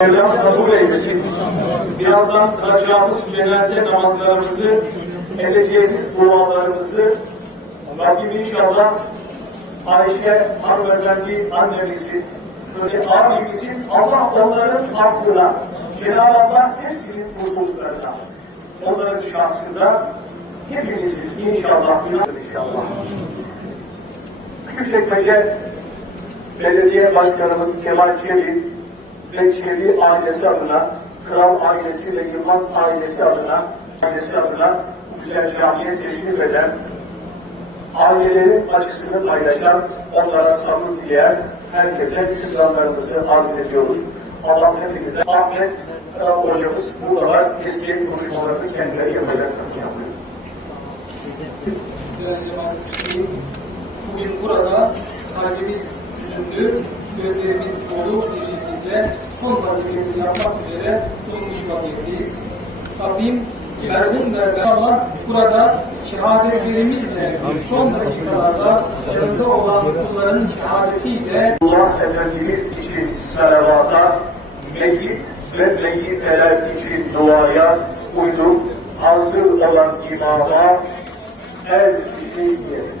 Mevlam kabul eylesin. Birazdan kılacağımız cenaze namazlarımızı, edeceğimiz dualarımızı Rabbim inşallah Ayşe hanımefendi annemizi, böyle abimizin Allah onların affına, Cenab-ı Allah hepsinin kurtuluşlarına, onların şahsında hepimizin inşallah inşallah. Küçükçekmece Belediye Başkanımız Kemal Çelik Çelik ailesi adına, Kral ailesi ve Yılmaz ailesi adına, ailesi adına güzel camiye teşrif eden, ailelerin acısını paylaşan, onlara sabır dileyen herkese şükranlarımızı arz ediyoruz. Allah hepinize Ahmet hocamız burada var. Eski konuşmalarını kendileri yapacak. Bugün burada kalbimiz üzüldü, gözlerimiz şekilde son vazifemizi yapmak üzere bulunmuş vaziyetteyiz. Rabbim merhum Allah burada şehadetlerimizle son dakikalarda yanında olan kulların şehadetiyle Allah Efendimiz için salavata, meyyit ve meyyiteler için duaya uyduk, hazır olan imama el kişi yerine.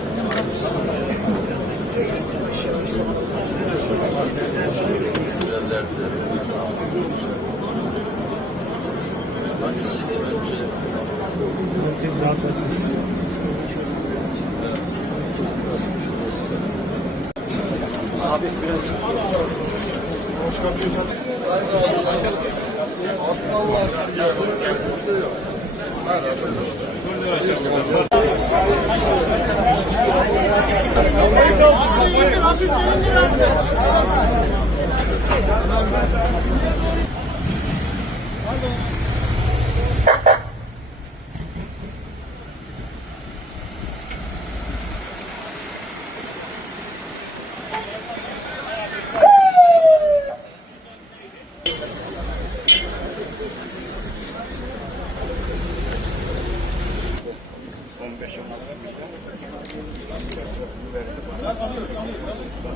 Abi biraz hoş kapıyorsan Aslan var. Hadi 15-16 milyon verdi bana.